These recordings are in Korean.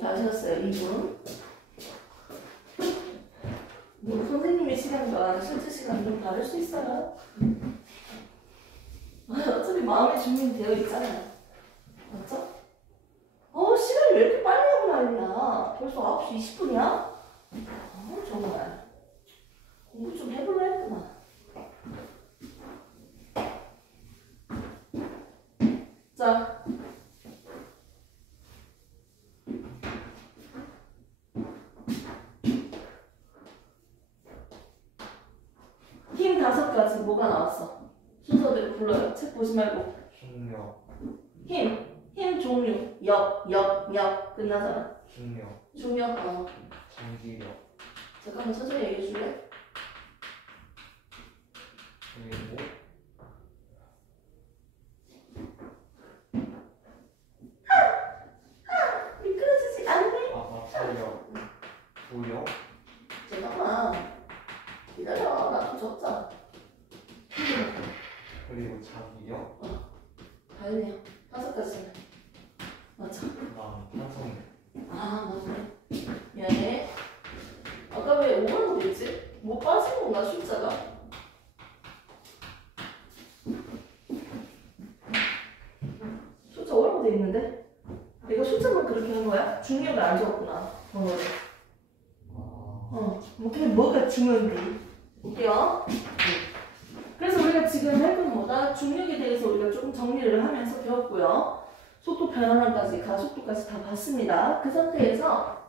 다시 왔어요. 2분. 뭐 선생님의 시간과 실제 시간 좀 다를 수 있어요. 어차피 마음의 준비는 되어 있잖아요. 맞죠? 시간이 왜 이렇게 빨리 하고 난리야? 벌써 9시 20분이야? 정말. 공부 좀 해볼라 했구나. 자. 힘 5가지 뭐가 나왔어? 순서대로 불러요. 책 보지 말고. 중력. 힘 종류. 역. 끝나잖아. 중력. 중력. 전기력. 잠깐만 천천히 얘기해 줄래? 그리고 미끄러지지 않네. 마찰력. 부력. 잠깐만 기다려. 나도 적자. 그리고 자기력. 다행이야. 5가지잖아. 맞아. 그다음 탄성력. 맞네. 미안해. 아까 왜 5로 됐지? 뭐 빠진 건가 숫자가? 숫자 5라고 돼 있는데? 내가 숫자만 그렇게 한 거야? 중력을 안 적었구나. 번호를. 뭐가 중요한데? 볼게요. 그래서 우리가 지금 할 건 뭐다? 중력에 대해서 우리가 조금 정리를 하면서 배웠고요. 속도 변환까지, 가속도까지 다 봤습니다. 그 상태에서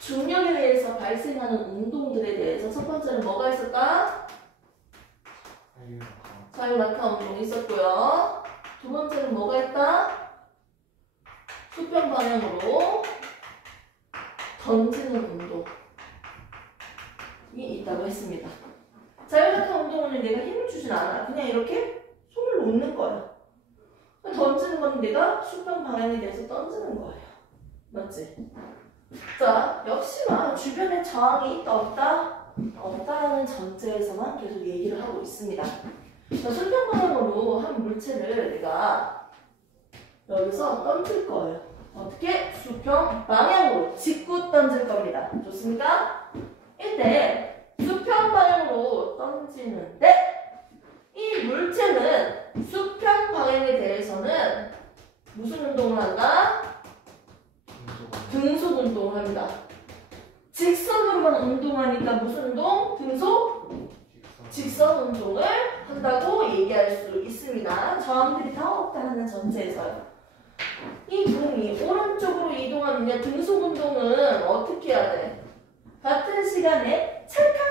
중력에 대해서 발생하는 운동들에 대해서 첫 번째는 뭐가 있었다? 자유낙하 운동이 있었고요. 두 번째는 뭐가 있다? 수평 방향으로 던지는 운동이 있다고 했습니다. 자유낙하 운동은 내가 힘을 주진 않아. 그냥 이렇게 손을 놓는 거야. 던지는 건 내가 수평 방향에 대해서 던지는 거예요. 맞지? 자, 역시나 주변에 저항이 있다 없다? 없다라는 전제에서만 계속 얘기를 하고 있습니다. 자, 수평 방향으로 한 물체를 내가 여기서 던질 거예요. 어떻게? 수평 방향으로 짚고 던질 겁니다. 좋습니까? 이때 수평 방향으로 던지는데 이 물체는 수평 방향에 대해서는 무슨 운동을 한다? 등속 운동을 합니다. 직선으로만 운동하니까 무슨 운동? 등속? 직선 운동을 한다고 얘기할 수 있습니다. 저항들이 다 없다는 전제에서요. 이 공이 오른쪽으로 이동하면 등속 운동은 어떻게 해야 돼? 같은 시간에 찰칵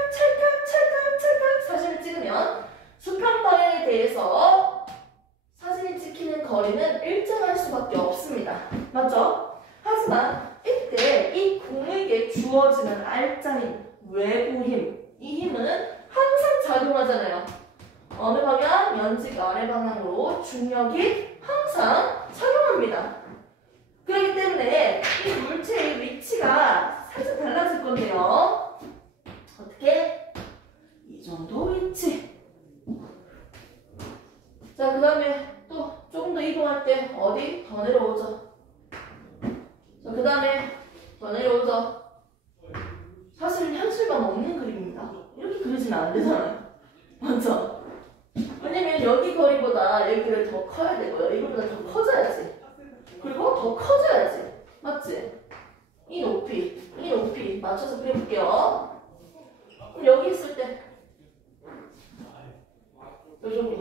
사진을 찍으면 수평 방향에 대해서 사진이 찍히는 거리는 일정할 수밖에 없습니다. 맞죠? 하지만 이때 이 공에게 주어지는 알짜인 외부 힘, 이 힘은 항상 작용하잖아요. 어느 방향? 연직 아래 방향으로 중력이 항상 작용합니다. 그렇기 때문에 이 물체의 위치가 살짝 달라질 건데요. 어떻게? 이 정도 위치. 자, 그 다음에 또 조금 더 이동할 때 어디? 더 내려오죠. 자, 그 다음에 더 내려오죠. 사실 현실감 없는 그림입니다. 이렇게 그리지는 안 되잖아요. 맞죠? 왜냐면 여기 거리보다 여기를 더 커야 되고요. 이거보다 더 커져야지. 그리고 더 커져야지. 맞지? 이 높이 맞춰서 그려볼게요. 그럼 여기 있을 때 요 정도.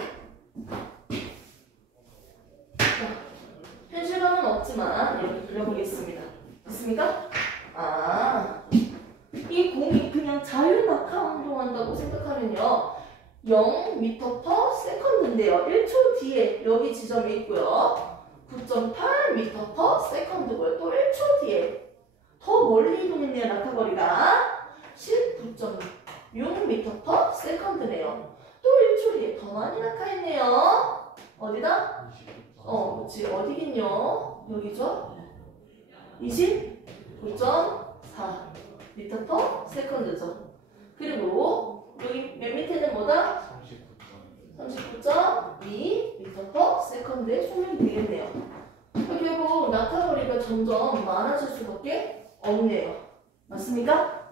현실감은 없지만 이렇게 그려보겠습니다. 됐습니까? 이 공이 그냥 자유낙하 운동한다고 생각하면요. 0m/s인데요. 1초 뒤에 여기 지점이 있고요. 9.8m/s고요. 또 1초 뒤에 더 멀리 이동했네요. 낙하거리가 19.6m/s네요. 또 1초 뒤에 더 많이 낙하했네요. 어디다? 그렇지. 어디긴요? 여기죠? 29.4m/s죠. 그리고 여기 맨 밑에는 뭐다? 39.2m/s에 소멸이 되겠네요. 결국 낙하거리가 점점 많아질 수밖에 없네요. 맞습니까?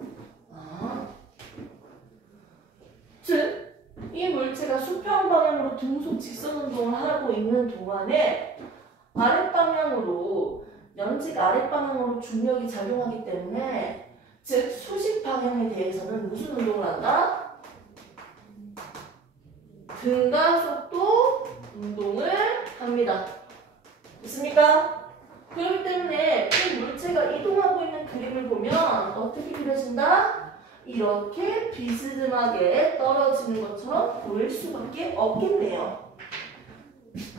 즉, 이 물체가 수평 방향으로 등속 직선 운동을 하고 있는 동안에 아랫방향으로 연직 아랫방향으로 중력이 작용하기 때문에 즉 수직 방향에 대해서는 무슨 운동을 한다? 등가 속도 운동을 합니다. 됐습니까? 그렇기 때문에 이 물체가 이동하고 있는 그림을 보면 어떻게 그려진다? 이렇게 비스듬하게 떨어지는 것처럼 보일 수밖에 없겠네요.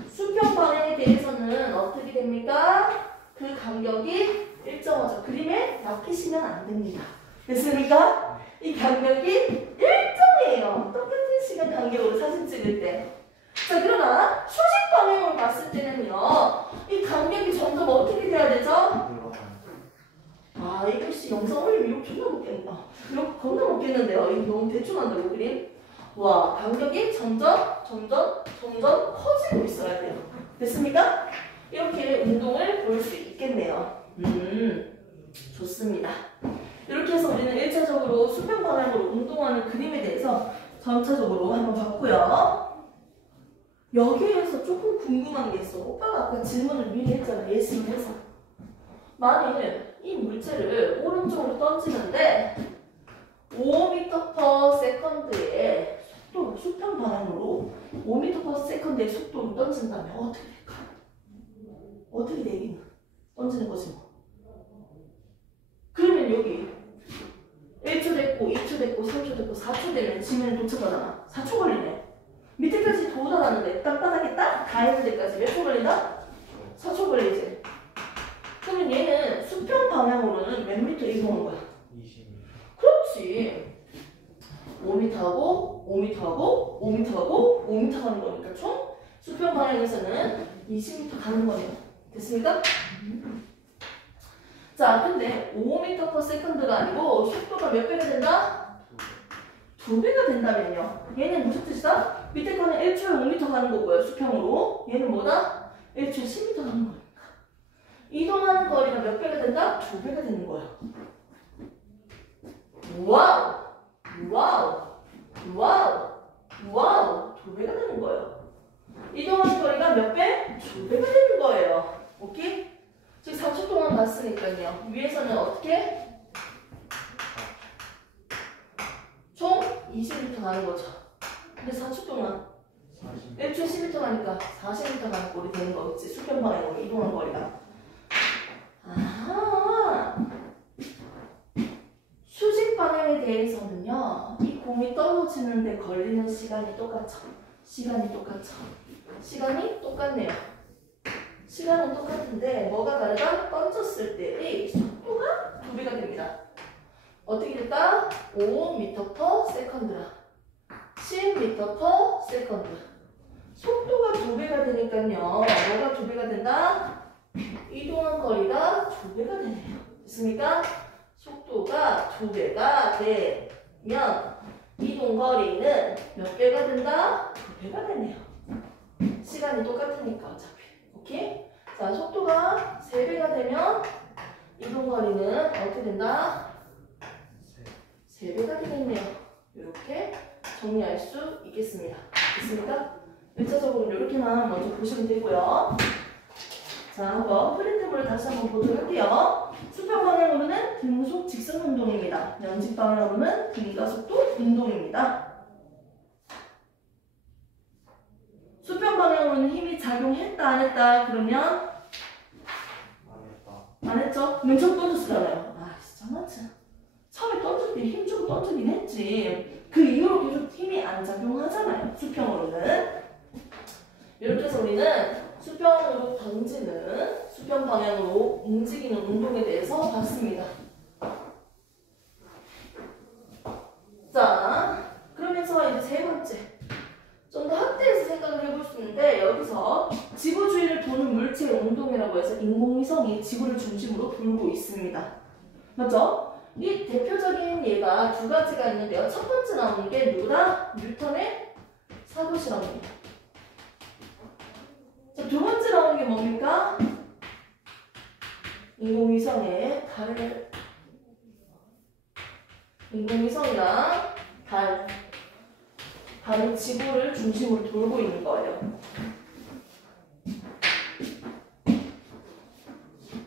수평 방향에 대해서는 어떻게 됩니까? 그 간격이 일정하죠. 그림에 약해지면 안 됩니다. 됐습니까? 이 간격이 일정해요. 똑같은 시간 간격으로 사진 찍을 때. 자, 그러나 수직 방향으로 봤을 때는요, 이 간격이 점점 어떻게 돼야 되죠? 이거 씨 영상 올리면 이거 존나 못겠다. 이거 겁나 못겠는데요. 이거 너무 대충 한다고 그림? 와, 간격이 점점 커지고 있어야 돼요. 됐습니까? 이렇게 운동을 볼 수 있겠네요. 좋습니다. 이렇게 해서 우리는 1차적으로 수평 방향으로 운동하는 그림에 대해서 전체적으로 한번 봤고요. 여기에서 조금 궁금한 게 있어. 오빠가 아까 질문을 미리 했잖아. 예시를 해서. 만일 이 물체를 오른쪽으로 던지는데 5m/s의 속도로 수평 방향으로 5m/s의 속도로 던진다면 어떻게 될까요? 어떻게 되긴 던지는 거지 뭐. 그러면 여기 1초 됐고 2초 됐고 3초 됐고 4초 되면 지면에 도착하잖아. 4초 걸리네. 밑에까지 도달하는데 땅바닥에 딱 닿을 때까지 몇 초 걸린다? 4초 걸리지. 그러면 얘는 수평 방향으로는 몇 미터 이동한 거야? 20m. 그렇지. 5m하고 5m하고 5m하고 5m 가는 거니까 총 수평 방향에서는 20m 가는 거네요. 됐습니까? 자, 근데 5m/s가 아니고 속도가 몇 배가 된다? 2배가 된다면요. 얘는 무슨 뜻이다? 밑에 거는 1초에 5m 가는 거고요. 수평으로. 얘는 뭐다? 1초에 10m 가는 거니까. 이동하는 거리가 몇 배가 된다? 2배가 되는 거야. 와우! 와우! 와우! 와우! 2배가 되는 거예요. 이동하는 거리가 몇 배? 2배가 되는 거예요. 오케이? 지금 4초 동안 갔으니까요. 위에서는 어떻게? 총 20m 가는 거죠. 근데 4초 동안 1초에 10m 가니까 40m 가는 꼴이 되는 거겠지. 수평 방향으로 이동한 거리가. 수직 방향에 대해서는요, 이 공이 떨어지는데 걸리는 시간이 똑같죠. 시간이 똑같네요. 시간은 똑같은데 뭐가 다르다? 던졌을 때의 속도가 2배가 됩니다. 어떻게 될까? 5m/s라 10m/s. 속도가 2배가 되니까요. 뭐가 2배가 된다? 이동한 거리가 2배가 되네요. 됐습니까? 속도가 2배가 되면 이동 거리는 몇 배가 된다? 2배가 되네요. 시간이 똑같으니까 어차피. 오케이? 자, 속도가 3배가 되면 이동 거리는 어떻게 된다? 3배가 되겠네요. 이렇게 정리할 수 있겠습니다. 됐습니까? 1차적으로 이렇게만 먼저 보시면 되고요. 자, 한번 프린트물을 다시 한번 보도록 할게요. 수평 방향으로는 등속 직선 운동입니다. 연직 방향으로는 등가 속도 운동입니다. 수평 방향으로는 힘이 작용했다 안 했다 그러면 안 했죠? 맨 처음 던졌잖아요. 진짜 맞지? 처음에 던질 때 힘 주고 던지긴 했지. 그 이후로 계속 힘이 안 작용하잖아요. 수평으로는. 이렇게 해서 우리는 수평으로 던지는 수평 방향으로 움직이는 운동에 대해서 봤습니다. 자, 그러면서 이제 세 번째. 좀 더 확대해서 생각을 해볼 수 있는데 여기서 지구 주위를 도는 물체의 운동이라고 해서 인공위성이 지구를 중심으로 돌고 있습니다. 맞죠? 이 대표적인 예가 두 가지가 있는데요. 첫 번째 나오는 게 누구다? 뉴턴의 사도실험입니다. 자, 두 번째 나오는 게 뭡니까? 인공위성이랑 달은 지구를 중심으로 돌고 있는 거예요.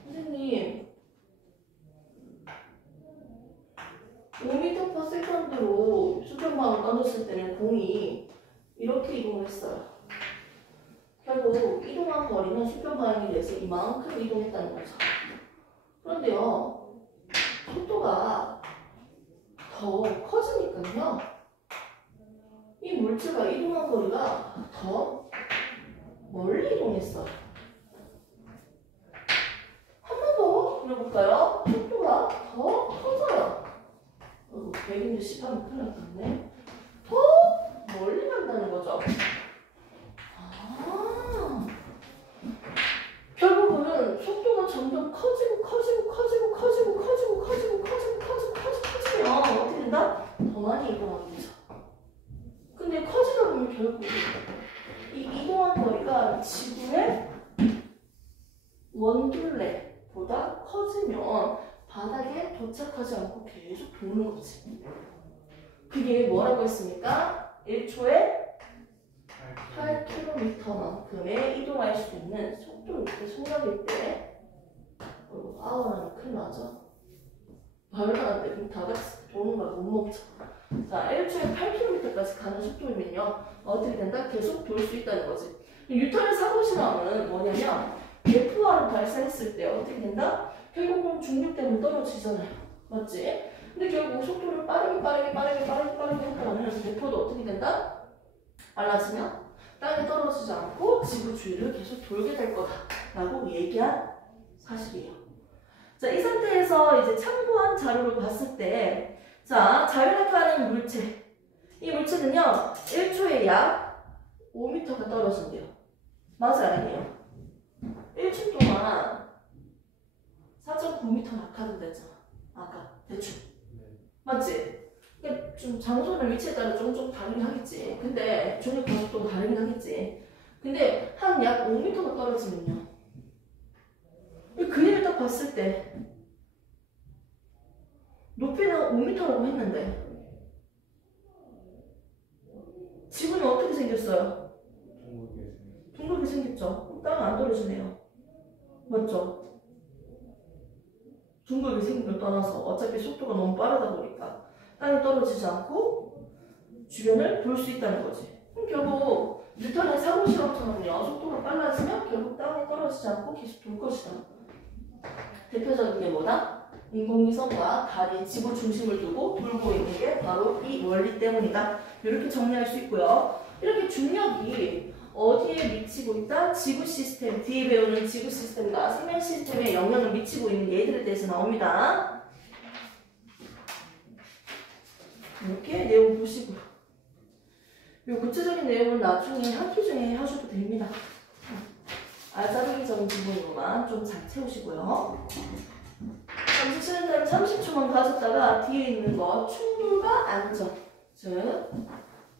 선생님, 5m/s로 수평방을 던졌을 때는 공이 이렇게 이동했어요. 결국 이동한 거리는 수평방향에 대해서 이만큼 이동했다는 거죠. 그런데요, 속도가 더 커지니까요, 이 물체가 이동한 거리가 더 멀리 이동했어요. 한 번 더 그려볼까요? 속도가 더 커져요. 100인데 10 하면 큰일 났겠네. 더 멀리 간다는 거죠. 결국은 속도가 점점 커지면 어떻게 된다? 더 많이 이동하게 되죠. 근데 커지다 보면 결국 이 이동한 거리가 지구의 원둘레보다 커지면 바닥에 도착하지 않고 계속 도는 거지. 그게 뭐라고 했습니까? 1초에 8km만큼의 이동할 수 있는 속도일 때, 속력일 때, 아우라면 큰일 나죠? 말도 안 돼. 그럼 다 같이 도는 걸 못 먹죠. 자, 1초에 8km까지 가는 속도이면요, 어떻게 된다? 계속 돌 수 있다는 거지. 뉴턴의 사고실험은 뭐냐면, 대포화를 발생했을 때 어떻게 된다? 결국은 중력 때문에 떨어지잖아요. 맞지? 근데 결국 속도를 빠르게 하다가는 대포도 어떻게 된다? 빨라지면 땅에 떨어지지 않고 지구 주위를 계속 돌게 될 거다라고 얘기한 사실이에요. 자, 이 상태에서 이제 참고한 자료를 봤을 때, 자, 자율학하는 물체. 이 물체는요, 1초에 약 5m가 떨어진대요. 맞아요, 아니에요? 1초 동안 4.9m 낙하도 됐잖아. 아까 대충. 맞지? 그러니까 좀 장소나 위치에 따라 좀 다르긴 하겠지. 근데 중력 가속도가 다르긴 하겠지. 근데 한 약 5m가 떨어지면요, 이 그림을 딱 봤을 때 높이는 5m라고 했는데 지구는 어떻게 생겼어요? 둥글게 생겼죠. 땅은 안 떨어지네요. 맞죠? 둥글게 생긴 걸 떠나서 어차피 속도가 너무 빠르다 보니까 땅이 떨어지지 않고 주변을 볼 수 있다는 거지. 그럼 결국 뉴턴의 사고실험처럼요, 속도가 빨라지면 결국 땅이 떨어지지 않고 계속 돌 것이다. 대표적인 게 뭐다? 인공위성과 달이 지구 중심을 두고 돌고 있는 게 바로 이 원리 때문이다. 이렇게 정리할 수 있고요. 이렇게 중력이 어디에 미치고 있다? 지구 시스템, 뒤에 배우는 지구 시스템과 생명 시스템에 영향을 미치고 있는 예들에 대해서 나옵니다. 이렇게 내용 보시고요. 이 구체적인 내용은 나중에 학기 중에 하셔도 됩니다. 알짜배기적인 부분으로만 좀 잘 채우시고요. 잠시 쉬는 타임 30초만 가졌다가 뒤에 있는 거 충돌과 안전, 즉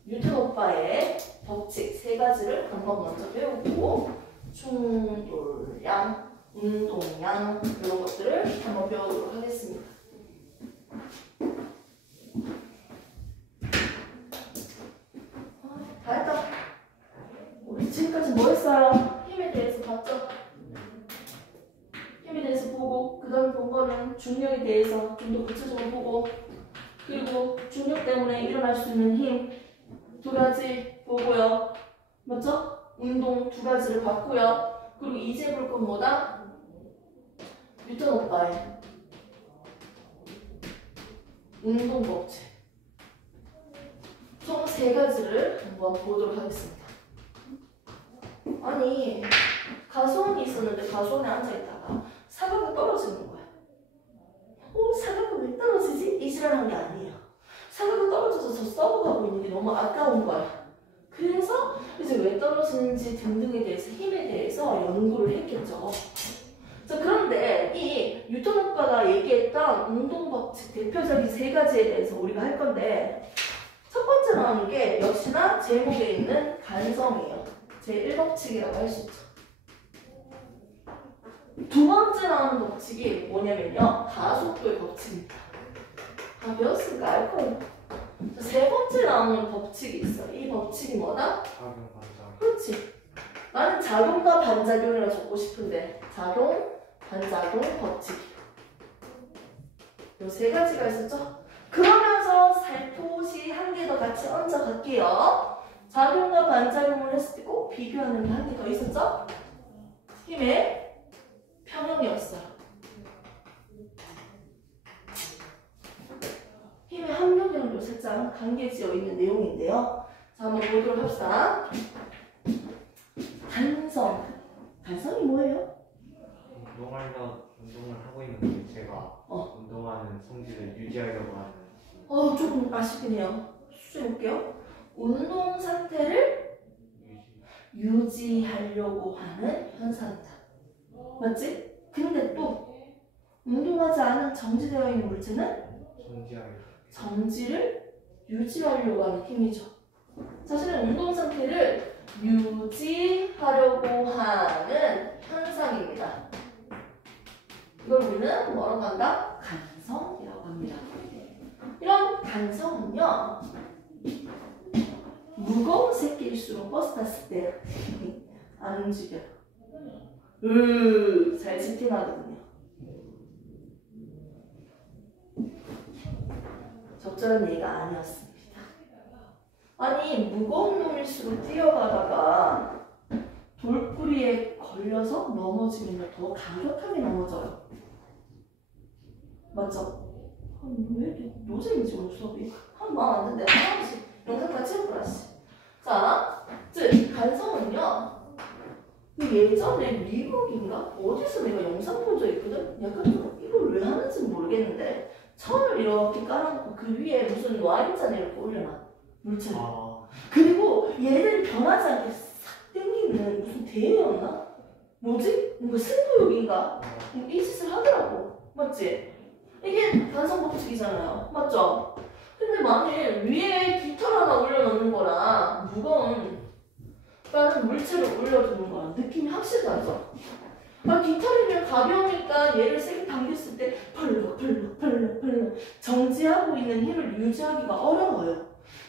뉴턴 오빠의 법칙 세 가지를 한번 먼저 배우고 충돌량, 운동량 이런 것들을 한번 배워보도록 하겠습니다. 다 했다. 우리 지금까지 뭐 했어요? 힘에 대해서 봤죠? 힘에 대해서 보고, 그 다음에 본 거는 중력에 대해서 좀 더 구체적으로 보고, 그리고 중력 때문에 일어날 수 있는 힘 두 가지 보고요. 맞죠? 운동 두 가지를 봤고요. 그리고 이제 볼 건 뭐다? 뉴턴 오빠의 운동 법칙. 총 세 가지를 한번 보도록 하겠습니다. 아니, 가수원이 있었는데 가수원에 앉아있다가 사과가 떨어지는 거야. 사과가 왜 떨어지지? 이 지랄한 게 아니에요. 사과가 떨어져서 썩어가고 있는 게 너무 아까운 거야. 그래서 이제 왜 떨어지는지 등등에 대해서, 힘에 대해서 연구를 했겠죠. 자, 그런데 이 뉴턴 오빠가 얘기했던 운동 법칙 대표적인 세 가지에 대해서 우리가 할 건데, 첫 번째 나오는 게 역시나 제목에 있는 간성이에요. 제1법칙이라고 할 수 있죠. 두 번째 나오는 법칙이 뭐냐면요. 가속도의 법칙입니다. 다 배웠으니까 알 거예요. 세 번째 나오는 법칙이 있어. 이 법칙이 뭐다? 작용 반작. 그렇지. 나는 작용과 반작용이라고 적고 싶은데 작용, 반작용, 법칙. 요 세 가지가 있었죠? 그러면서 살포시 한 개 더 같이 얹어 갈게요. 작용과 반작용을 했을 때 꼭 비교하는 게 한 개 더 있었죠? 힘의 평형이었어요. 힘의 합력이랑 살짝 관계지어 있는 내용인데요. 자, 한번 보도록 합시다. 단성. 단성이 뭐예요? 운동을 하고 있는 게 제가 운동하는 성질을 유지하려고 하는 조금 아쉽긴 해요. 수정해볼게요. 운동 상태를 유지하려고 하는 현상이다. 맞지? 근데 또 운동하지 않은 정지되어 있는 물체는 정지를 유지하려고 하는 힘이죠. 사실은 운동 상태를 유지하려고 하는 현상입니다. 이걸 우리는 뭐라고 한다? 간성이라고 합니다. 이런 간성은요, 무거운 새끼일수록 버스 탔을 때 안 움직여요. 잘 지탱하거든요. 적절한 얘기가 아니었습니다. 아니, 무거운 놈일수록 뛰어가다가 돌꾸리에 걸려서 넘어지면 더 강력하게 넘어져요. 맞죠? 왜 이렇게 노잼이지 오늘 수업이? 한 마음 안 든대. 하나씩 영상 같이 해보라 씨. 자, 즉 간성은요. 예전에 미국인가 어디서 내가 영상 본 적 있거든. 약간 좀 이걸 왜 하는지 모르겠는데 천을 이렇게 깔아놓고 그 위에 무슨 와인잔 이렇게 올려놔 물체를. 그리고 얘들이 변하지 않게 싹 당기는 무슨 대회였나? 뭐지? 뭔가 승부욕인가? 이 짓을 하더라고. 맞지? 이게 단성 법칙이잖아요. 맞죠? 근데 만일 위에 깃털 하나 올려놓는 거랑 무거운 다른 물체를 올려두는 거랑 느낌이 확실히 다르죠? 깃털이면 가벼우니까 얘를 세게 당겼을 때 펄럭 정지하고 있는 힘을 유지하기가 어려워요.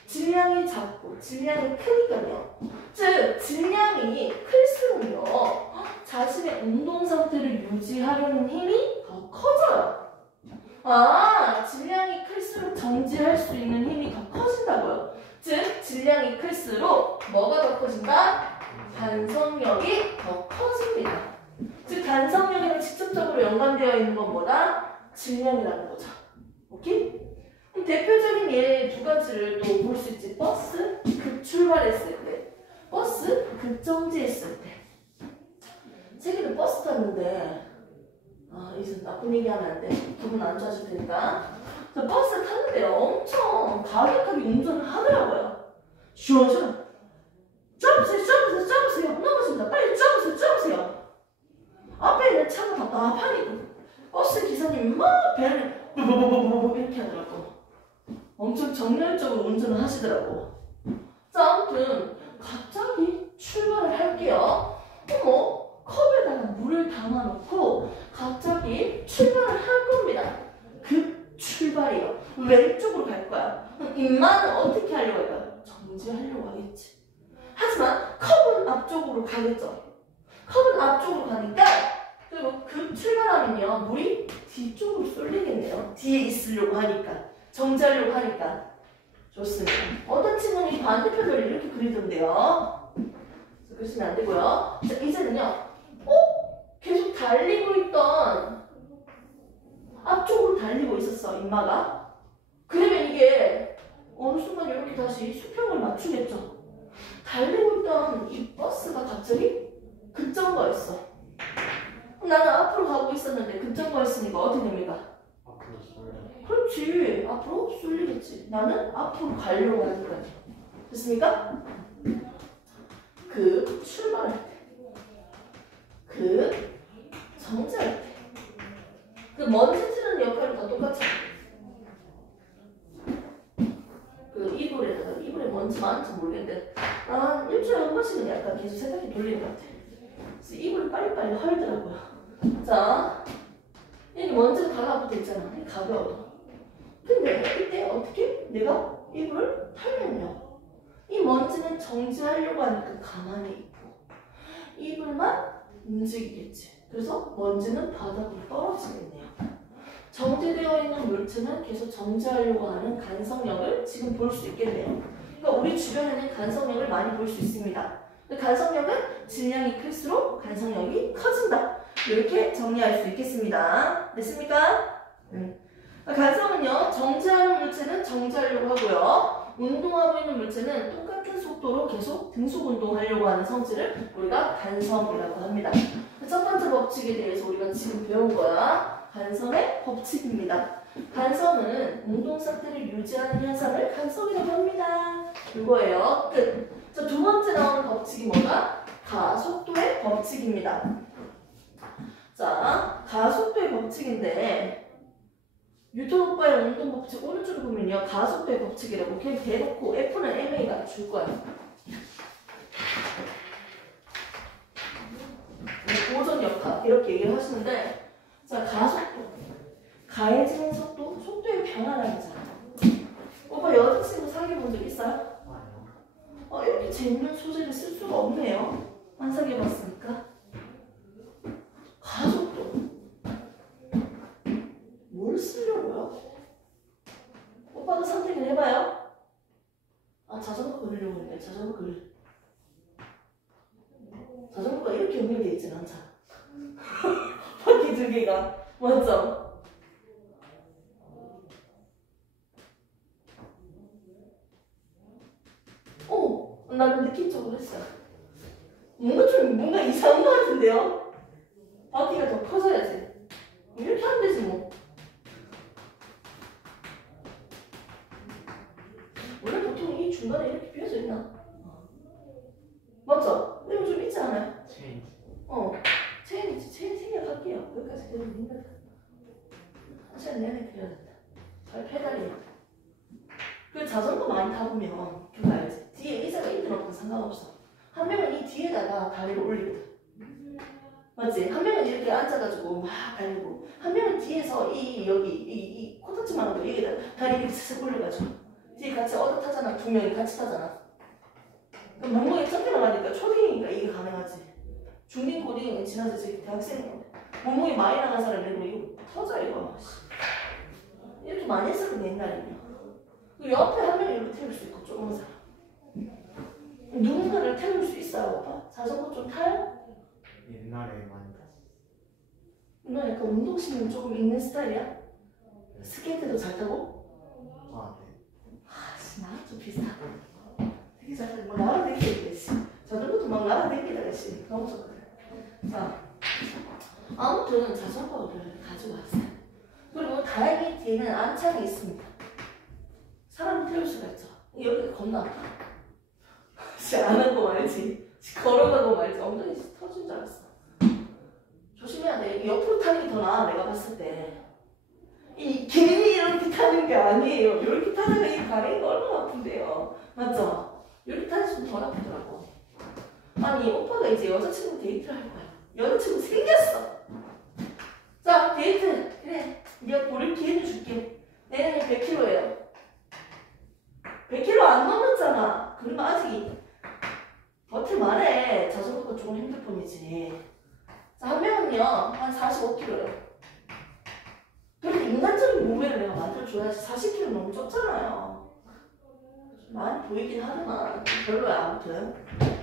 질량이 작고 질량이 크니까요. 즉 질량이 클수록요 자신의 운동 상태를 유지하려는 힘이 더 커져요. 질량이 클수록 정지할 수 있는 힘이 더 커진다고요. 즉 질량이 클수록 뭐가 더 커진다? 간성력이 더 커집니다. 즉 간성력이랑 직접적으로 연관되어 있는 건 뭐다? 질량이라는 거죠. 오케이? 그럼 대표적인 예 두 가지를 또 볼 수 있지. 버스 급출발했을 때, 버스 급정지했을 때. 세계는 버스 탔는데 이제 나쁜 얘기하면 안 돼. 기분 안 좋아질 테니까. 저 버스 탔는데 엄청 과격하게 운전을 하더라고요. 시원시원. 점프세요. 넘어집니다. 빨리 점프세요. 앞에 있는 차가 답답하니까 버스 기사님이 막 배를 뽀뽀뽀뽀뽀 이렇게 하더라고. 엄청 정열적으로 운전을 하시더라고. 자, 아무튼 갑자기 출발을 할게요. 컵에다가 물을 담아놓고 갑자기 출발을 할 겁니다. 급 출발이에요. 왼쪽으로 갈 거야. 입만은 어떻게 하려고 할까요? 정지하려고 하겠지. 하지만 컵은 앞쪽으로 가겠죠. 컵은 앞쪽으로 가니까 그리고 급 출발하면요 물이 뒤쪽으로 쏠리겠네요. 뒤에 있으려고 하니까. 정지하려고 하니까. 좋습니다. 어떤 친구는 이 반대편을 이렇게 그리던데요. 그러시면 안 되고요. 자, 이제는요. 계속 달리고 있던 앞쪽으로 달리고 있었어, 인마가. 그러면 이게 어느 순간 이렇게 다시 수평을 맞추겠죠. 달리고 있던 이 버스가 갑자기 급정거했어. 나는 앞으로 가고 있었는데 급정거했으니까 어떻게 됩니까? 앞으로 쏠려. 그렇지. 앞으로 쏠리겠지. 나는 앞으로 가려고 하는 거야. 됐습니까? 급 출발할 때. 급 정지할 때. 그 먼지 트는 역할은 다 똑같아. 그 이불에 먼지 많은지 모르겠는데 일주일에 한 번씩은 약간 계속 세탁기 돌리는 것 같아. 그래서 이불을 빨리빨리 헐더라고요. 자, 여기 먼지가 달라붙어 있잖아. 가벼워. 근데 이때 어떻게? 내가 이불을 탈면요. 이 먼지는 정지하려고 하니까 가만히 있고 이불만 움직이겠지. 그래서 먼지는 바닥으로 떨어지겠네요. 정지되어 있는 물체는 계속 정지하려고 하는 간섭력을 지금 볼 수 있겠네요. 그러니까 우리 주변에는 간섭력을 많이 볼 수 있습니다. 간섭력은 질량이 클수록 간섭력이 커진다. 이렇게 정리할 수 있겠습니다. 됐습니까? 간섭은요, 정지하는 물체는 정지하려고 하고요. 운동하고 있는 물체는 똑같은 속도로 계속 등속 운동하려고 하는 성질을 우리가 간섭이라고 합니다. 첫 번째 법칙에 대해서 우리가 지금 배운 거야. 간섭의 법칙입니다. 간섭은 운동 상태를 유지하는 현상을 간섭이라고 합니다. 이거예요. 끝. 자, 두 번째 나오는 법칙이 뭐가? 가속도의 법칙입니다. 자, 가속도의 법칙인데 뉴턴 오빠의 운동 법칙 오른쪽에 보면요. 가속도의 법칙이라고 그냥 대놓고 F는 MA가 줄 거예요. 고전 역학 이렇게 얘기를 하시는데 자, 가속도 가해지는 속도, 속도의 변화라는 거잖아. 오빠 여자친구 사귀어 본 적 있어요? 이렇게 재밌는 소재를 쓸 수가 없네요. 안 사귀어 봤으니까. 가속도 뭘 쓰려고요? 오빠도 선택을 해봐요. 자전거 그리려고 했는데 자전거 그릴 자전거가 이렇게 연결되어 있진 않잖아. 바퀴 두 개가 맞죠? 나는 느낌적으로 했어요. 뭔가 이상한 것 같은데요? 바퀴가 더 커져야지. 이렇게 하면 되지 뭐. 원래 보통 이 중간에 이렇게 비어져 있나? 맞죠? 이거 좀 있지 않아요? 체인. 체인이지. 체인 생략할게요. 여기까지 그리면 힘들다. 사실 내내 그려야 된다. 잘 페달이야. 그 자전거 많이 타보면 그거 알지? 뒤에 의자가 있든 없든 상관없어. 한 명은 이 뒤에다가 다리를 올리거든. 맞지? 한 명은 이렇게 앉아가지고 막 달리고 한 명은 뒤에서 이 코딱지만한 거 여기다 다리 이렇게 쓱 올려가지고 뒤에 같이 타잖아. 두 명이 같이 타잖아. 그럼 몸무게 쫓겨 나가니까 초딩이니까 이게 가능하지. 중딩 고딩은 지나서 지금 대학생인데 몸무게 많이 나간 사람이 이거 터져 이거. 이렇게 많이 했었거든 옛날에는. 옆에 한 명이 이렇게 태울 수 있고 조그만 사람. 누군가를 태울 수 있어요, 오빠? 자전거 좀 타요? 옛날에 많이 탔어. 너 약간 운동신경 조금 있는 스타일이야? 스케이트도 잘 타고? 네. 나랑 좀 비슷하다. 되게 잘 타고 나랑 댕기다 씨. 자전거도 막 나랑 댕기다가 씨. 너무 좋거든. 자, 아무튼 자전거를 가지고 왔어요. 그리고 다행히 뒤에는 안창이 있습니다. 사람을 태울 수가 있죠. 여기가 겁나 아파. 진짜 안 한 거 말지. 걸어가고 말지. 엉덩이 터진 줄 알았어. 조심해야 돼. 옆으로 타는 게 더 나아, 내가 봤을 때. 괜히 이렇게 타는 게 아니에요. 이렇게 타다가 이 다리가 얼마나 아픈데요. 맞죠? 이렇게 타니까 덜 아프더라고. 아니, 오빠가 이제 여자친구 데이트를 할 거야. 여자친구 생겼어. 자, 데이트. 그래. 네가 고를 기회를 줄게. 내년에 100kg예요. 100kg 안 넘었잖아. 그러면 아직 버틸만해. 자전거가 조금 힘들 뿐이지. 자, 한 명은요, 한 45kg예요. 그래도 인간적인 몸매를 내가 만들어줘야지. 40kg 너무 적잖아요. 많이 보이긴 하지만 별로야, 아무튼.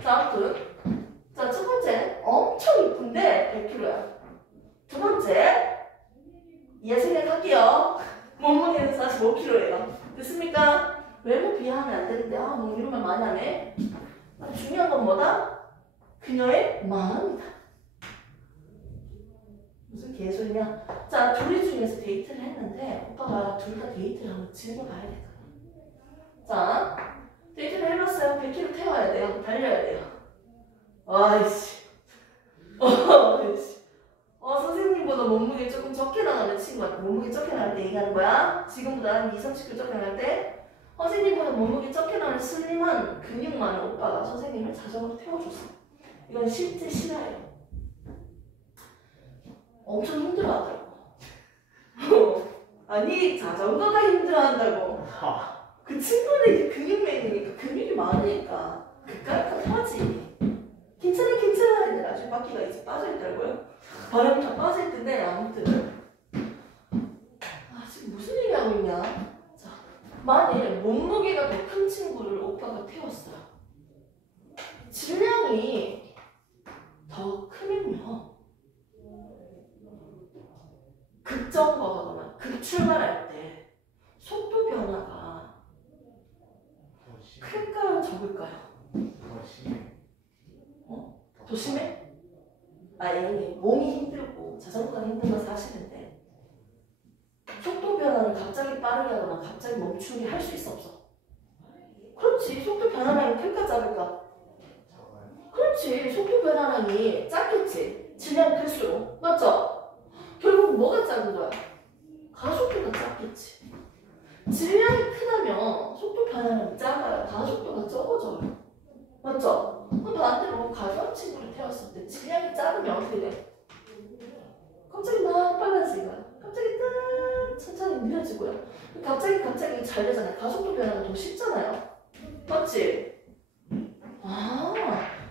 자, 자, 첫 번째, 엄청 이쁜데 100kg야. 두 번째, 얘 생각할게요. 몸무게는 45kg예요. 됐습니까? 외모 비하하면 안 되는데, 너무 이런 말 많이 하네. 중요한 건 뭐다? 그녀의 마음이다. 무슨 개소리냐? 자, 둘이 중에서 데이트를 했는데, 오빠가 둘 다 데이트를 한번 즐겨봐야 될 거야. 자, 데이트를 해봤어요. 100kg 태워야 돼요. 달려야 돼요. 아이씨. 선생님보다 몸무게 조금 적게 나가는 친구한테 몸무게 적게 나갈 때 얘기하는 거야. 지금보다 한 2, 30kg 적게 나갈 때 선생님보다 몸무게 적게 나가는 슬림한 근육 많은 오빠가 선생님을 자전거로 태워줬어. 이건 실제 실화예요. 엄청 힘들어하더라고. 아니 자전거가 힘들어한다고. 그 친구는 이제 근육맨이니까 근육이 많으니까 그까짓 하지. 괜찮아 괜찮아 했는데 나중에 바퀴가 이제 빠져있더라고요. 바람이 다 빠져있던데 아무튼 지금 무슨 얘기하고 있냐. 자, 만일 몸무게가 더 큰 친구를 오빠가 태웠어요. 질량이 더 크면요 급정거하거나 급출발할 때 속도 변화가 클까요 적을까요? 더 심해. 더 심해? 아니 몸이 힘들고 자전거가 힘든 건 사실인데 속도 변화를 갑자기 빠르게 하거나 갑자기 멈추게 할 수 있어 없어? 그렇지. 속도 변화량이 클까 작을까? 그렇지. 속도 변화량이 작겠지. 질량이 클수록. 맞죠? 결국 뭐가 작은 거야? 가속도가 작겠지. 질량이 크다면 속도 변화량이 작아요. 가속도가 적어져요. 맞죠? 그럼 반대로 가벼운 친구를 태웠을 때 질량이 작으면 어떻게 돼? 갑자기 막 빨라지고요. 갑자기 딱 천천히 느려지고요. 갑자기 잘 되잖아요. 가속도 변화가 더 쉽잖아요. 맞지?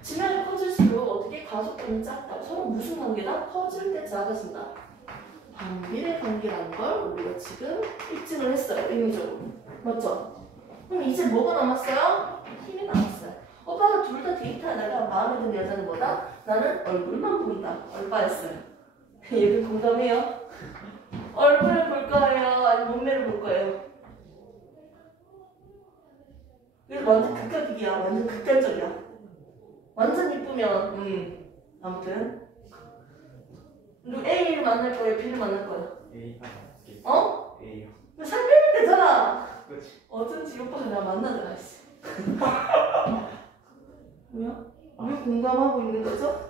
질량이 커질수록 어떻게 가속도는 작다. 서로 무슨 관계다? 커질 때 작아진다. 반비례 관계라는 걸 우리가 지금 입증을 했어요. 의미적으로. 맞죠? 그럼 이제 뭐가 남았어요? 힘이 남았어요. 오빠가 둘 다 데이트하다가 마음에 드는 여자는 뭐다? 나는 얼굴만 본다. 얼빠였어요. 얘들 공감해요? 얼굴을 볼 거예요? 아니면 몸매를 볼 거예요? 이거 완전 극단이야. 완전 극단적이야. 완전 이쁘면 아무튼 너 A를 만날 거예요? B를 만날 거예요? A가 낫겠지. 어? A요. 너 살 빼면 되잖아. 그렇지. 어쩐지 오빠가 나 만나더라 했어. 뭐야? 왜 공감하고 있는 거죠?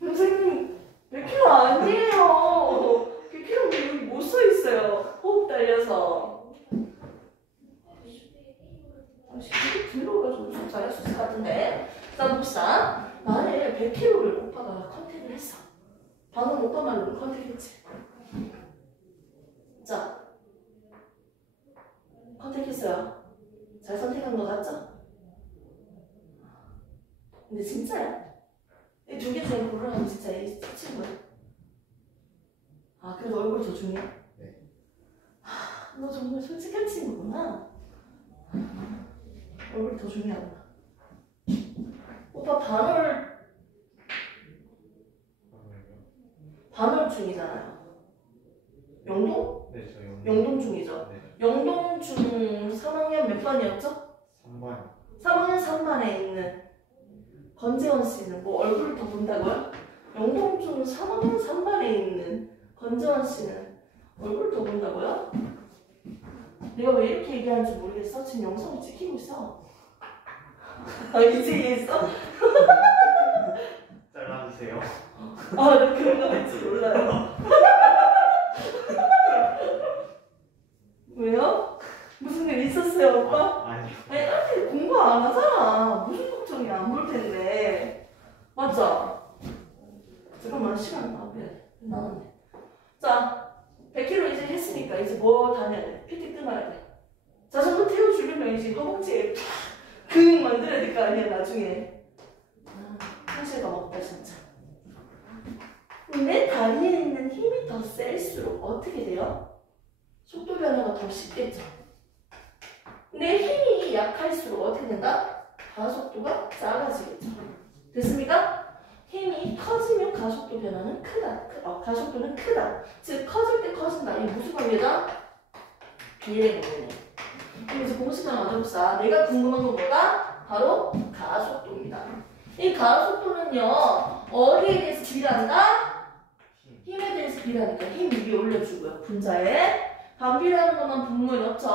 선생님 100kg 아니에요. 100kg 여기 못 써 있어요. 호흡 달려서. 이렇게 들러가지고 좀 잘할 수 있을 것 같은데. 자 봅시다. 만일 100kg를 오빠가 컨택을 했어. 방금 오빠 말로 컨택했지. 자 컨택했어요. 잘 선택한 거 같죠? 근데 진짜야? 이 두 개 중에 고르라면 진짜 이 친구야. 그래도 얼굴이 더 중요해? 네. 너 정말 솔직한 친구구나. 얼굴이 더 중요하구나. 오빠 반월중이잖아요. 영동? 네, 저 영동중이죠. 네. 영동중 3학년 몇 반이었죠? 3반. 3학년 3반에 있는 권재원 씨는 뭐 얼굴을 더 본다고요? 영동중 3학년 3반에 있는 권재원 씨는 얼굴을 더 본다고요? 내가 왜 이렇게 얘기하는지 모르겠어. 지금 영상을 찍히고 있어. 이제 이해했어? 잘라주세요. 나 그런 거 할지 몰라요. 왜요? 무슨 일 있었어요, 오빠? 아니요. 아니, 나한테 공부 안 하잖아. 무슨 걱정이야, 안 볼 텐데. 맞죠? 잠깐만, 시간 나왔네. 자, 100kg 이제 했으니까 이제 뭐 다녀야 돼? PT 끊어야 돼. 자전거 태워주려면 이제 허벅지에 근육 만들어야 될 거 아니야, 나중에. 현실가 먹다, 진짜. 내 다리에 있는 힘이 더 셀수록 어떻게 돼요? 속도 변화가 더 쉽겠죠. 내 힘이 약할수록 어떻게 된다? 가속도가 작아지겠죠. 됐습니까? 힘이 커지면 가속도 변화는 크다. 가속도는 크다. 즉 커질 때 커진다. 이게 무슨 관계다? 비례 관계네. 그럼 이제 공식을 맞아봅시다. 내가 궁금한 건 뭐다? 바로 가속도입니다. 이 가속도는요 어디에 대해서 비례한다? 힘에 대해서 비례하니까 힘 위에 올려주고요. 분자에 반비례하는 것만 분모에 넣죠.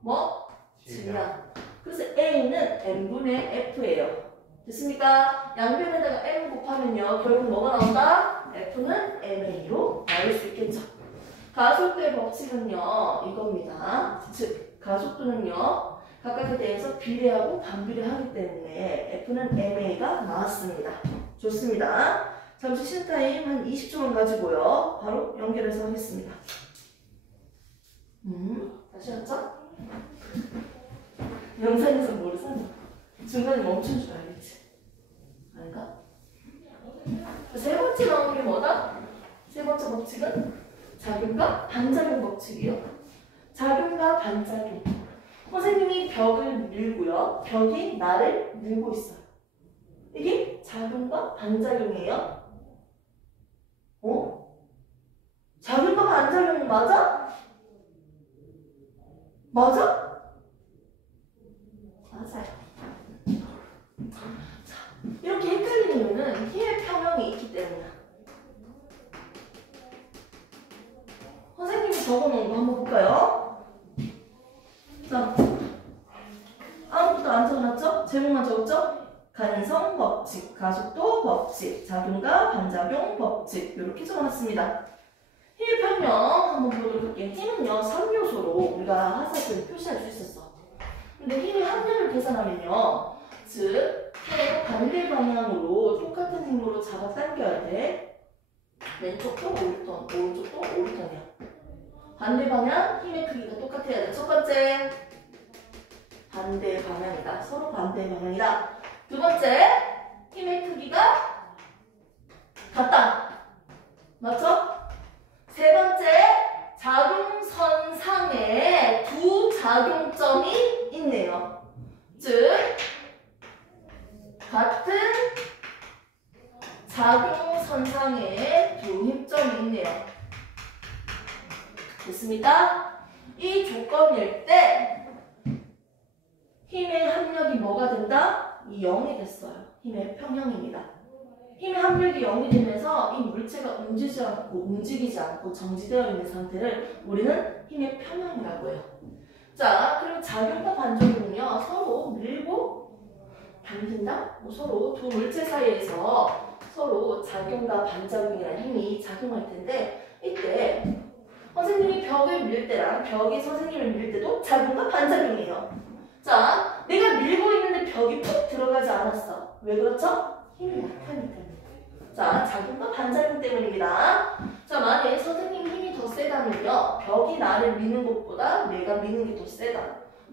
뭐? 질량. 그래서 A는 N분의 F예요. 됐습니까? 양변에다가 M 곱하면요 결국 뭐가 나온다? F는 MA로 나올 수 있겠죠. 가속도의 법칙은요 이겁니다. 즉 가속도는요 각각에 대해서 비례하고 반비례하기 때문에 F는 MA가 나왔습니다. 좋습니다. 잠시 쉬는 타임 한 20초만 가지고요. 바로 연결해서 하겠습니다. 다시 하자. 영상에서 모르잖아. 중간에 멈춘 줄 알겠지? 아닌가? 세 번째 나오는 게 뭐다? 세 번째 법칙은 작용과 반작용 법칙이요. 작용과 반작용. 선생님이 벽을 밀고요. 벽이 나를 밀고 있어요. 이게 작용과 반작용이에요. 작용과 반작용 맞아? 맞아? 맞아요. 자, 이렇게 헷갈리는 이유는 힘의 평형이 있기 때문이야. 선생님이 적어놓은 거 한번 볼까요? 자, 아무것도 안 적어놨죠? 제목만 적었죠? 간성 법칙, 가속도 법칙, 작용과 반작용 법칙 이렇게 적어놨습니다. 힘의 평형 한번 보도록 할게요. 힘은요 3요소로 우리가 하사를 표시할 수 있었어. 근데 힘의 합력을 계산하면요, 즉 서로 반대 방향으로 똑같은 힘으로 잡아당겨야 돼. 왼쪽도 5톤, 오른쪽도 5톤이야. 반대 방향 힘의 크기가 똑같아야 돼. 첫 번째, 반대 방향이다. 서로 반대 방향이다. 두 번째, 힘의 크기가 같다. 맞죠? 세 번째, 작용선상에 두 작용점이 있네요. 즉, 같은 작용선상에 두 힘점이 있네요. 됐습니까? 이 조건일 때 힘의 합력이 뭐가 된다? 이 0이 됐어요. 힘의 평형입니다. 힘의 합력이 0이 되면서 이 물체가 움직이지 않고 정지되어 있는 상태를 우리는 힘의 평형이라고 해요. 자, 그리고 작용과 반작용은요, 서로 밀고 당긴다? 서로 두 물체 사이에서 서로 작용과 반작용이라는 힘이 작용할 텐데, 이때 선생님이 벽을 밀 때랑 벽이 선생님을 밀 때도 작용과 반작용이에요. 자, 내가 밀고 있는데 벽이 푹 들어가지 않았어. 왜 그렇죠? 힘이 약하기 때문에. 자, 작용과 반작용 때문입니다. 자, 만약에 선생님 힘이 더 세다면요, 벽이 나를 미는 것보다 내가 미는 게 더 세다.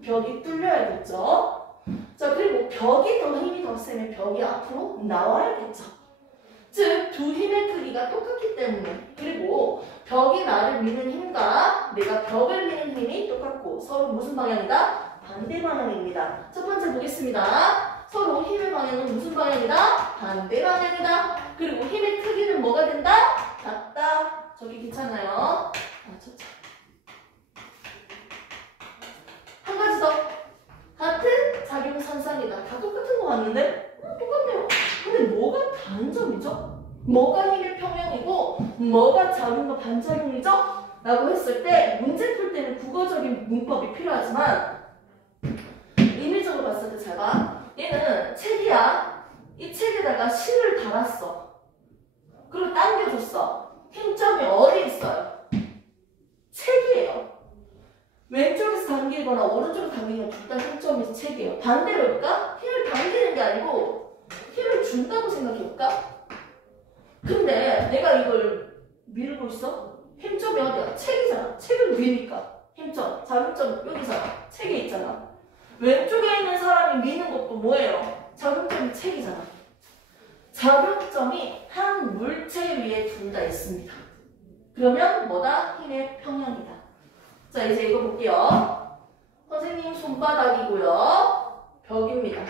벽이 뚫려야겠죠? 자, 그리고 벽이 힘이 더 세면 벽이 앞으로 나와야겠죠? 즉, 두 힘의 크기가 똑같기 때문에. 그리고 벽이 나를 미는 힘과 내가 벽을 미는 힘이 똑같고 서로 무슨 방향이다? 반대 방향입니다. 첫 번째 보겠습니다. 서로 힘의 방향은 무슨 방향이다? 반대 방향이다. 그리고 힘의 크기는 뭐가 된다? 같다. 저기 괜찮아요. 한 가지 더. 같은 작용선상이다. 다 똑같은 거 같는데? 똑같네요. 근데 뭐가 다른 점이죠? 뭐가 힘의 평형이고 뭐가 작용과 반작용이죠? 라고 했을 때 문제 풀 때는 국어적인 문법이 필요하지만 의미적으로 봤을 때 잘 봐. 얘는 책이야. 이 책에다가 실을 달았어. 그리고 당겨줬어. 힘점이 어디 있어요? 책이에요. 왼쪽에서 당기거나 오른쪽에서 당기거나 둘 다 힘점이 책이에요. 반대로 해볼까? 힘을 당기는 게 아니고 힘을 준다고 생각해볼까? 근데 내가 이걸 밀고 있어? 힘점이 어디야? 책이잖아. 책을 미니까 힘점, 작용점 여기잖아. 책에 있잖아. 왼쪽에 있는 사람이 미는 것도 뭐예요? 작용점이 책이잖아. 작용점이 한 물체 위에 둘 다 있습니다. 그러면 뭐다? 힘의 평형이다. 자, 이제 이거 볼게요. 선생님 손바닥이고요. 벽입니다.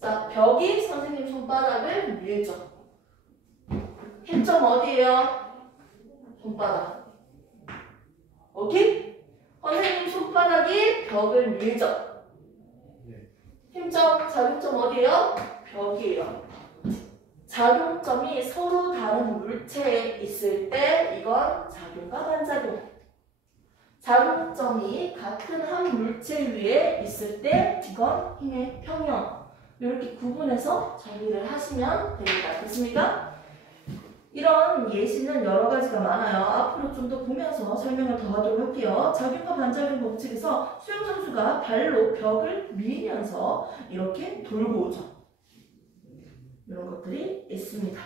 자, 벽이 선생님 손바닥을 밀죠. 힘점 어디예요? 손바닥. 오케이? 선생님 손바닥이 벽을 밀죠. 힘점, 작용점 어디예요? 벽이에요. 작용점이 서로 다른 물체에 있을 때 이건 작용과 반작용. 작용점이 같은 한 물체 위에 있을 때 이건 힘의 평형. 이렇게 구분해서 정리를 하시면 됩니다. 됐습니까? 이런 예시는 여러 가지가 많아요. 앞으로 좀 더 보면서 설명을 더 하도록 할게요. 작용과 반작용 법칙에서 수영선수가 발로 벽을 밀면서 이렇게 돌고 오죠. 이런 것들이 있습니다.